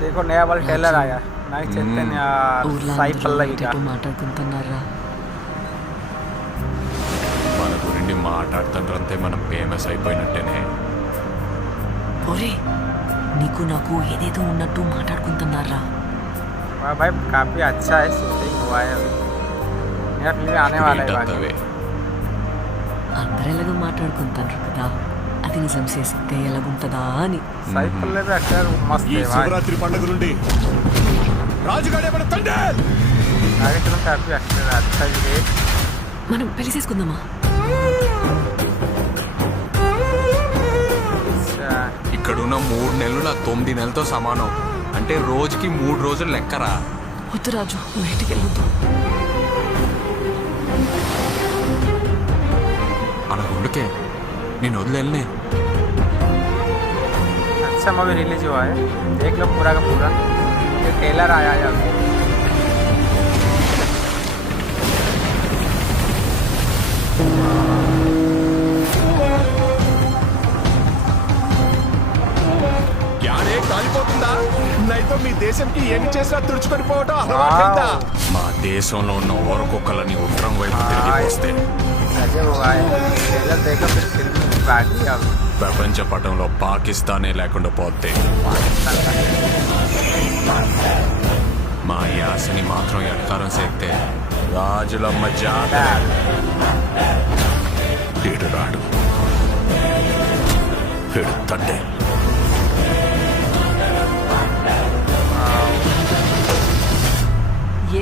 देखो नया वाला ट्रेलर आया नाइक चैतन्य साई पल्लवी का మాట్లాడుకుంటున్నారా? మన గురించి మాట్లాడుతుంటే మనం ఫేమస్ అయిపోయినట్టేనే. ఒరే నీకు నాకు ఏదేదో ఉన్నట్టు మాట్లాడుకుంటున్నారా? वाह भाई काफ़ी अच्छा है शूटिंग हुआ है अभी नया फिल्म आने वाला है बाकी అందరూ ఎలాగో మాట్లాడుకుంటారు కదా, అది నిజం చేస్తే ఎలాగుంటుందా అని. साई पल्लवी एक्टर मस्त ఈ है भाई శివరాత్రి పండుగ నుండి రాజుగాడే మన తండ్రి. आगे चलो काफ़ी एक्टर अच्छा भी है మనం పెళ్లి చేసుకుందామా? अच्छा ఇక్కడున్న 3 నెలలు నా 9 నెలలతో సమానం. అంటే రోజుకి 3 రోజులు లెక్కరా. వద్దు రాజు, బయటికి వెళ్ళొద్దు. అలా గుండుకే నేను వదిలేనే. अच्छा मूवी रिलीज हुआ है देख लो पूरा का पूरा ये ट्रेलर आया है अभी యాడే కాలిపోతుందా? నైతో మీ దేశంకి ఏమి చేసినా తుడుచుకొని పోవటం అలవాటైందా? మా దేశంలో ఉన్న ఓరకొక్కలని ఉత్తరం వైపు తిరిగి వస్తే गजब हुआ है ट्रेलर देखो फिर फिल्म बाकी अभी ప్రపంచ పటంలో పాకిస్తానే లేకుండా పోతే पाकिस्तान का మా యాసని మాత్రం ఎట్టారం చేస్తే రాజులమ్మ జాతర ఈడు రాడు ఈడు తండ్రి.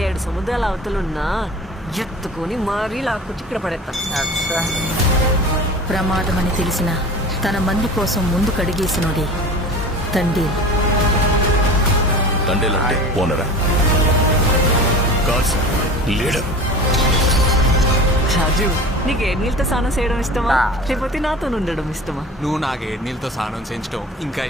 ఏడు సముద్రాల అవతలున్నా ఎత్తుకొని మరీ లాక్కొచ్చి ఇక్కడ పడేస్తా. अच्छा ప్రమాదమని తెలిసిన తన మంది కోసం ముందు కడిగేసినోడే తండ్రి. తండ్రిలంటే ఓనరా కాదు సార్, లీడర్. రాజు నీకు ఏ నీళ్ళతో స్నానం చేయడం ఇష్టమా, లేకపోతే నాతో ఉండడం ఇష్టమా? నువ్వు నాకు 7 నీళ్ళతో స్నానం చేయించడం ఇంకా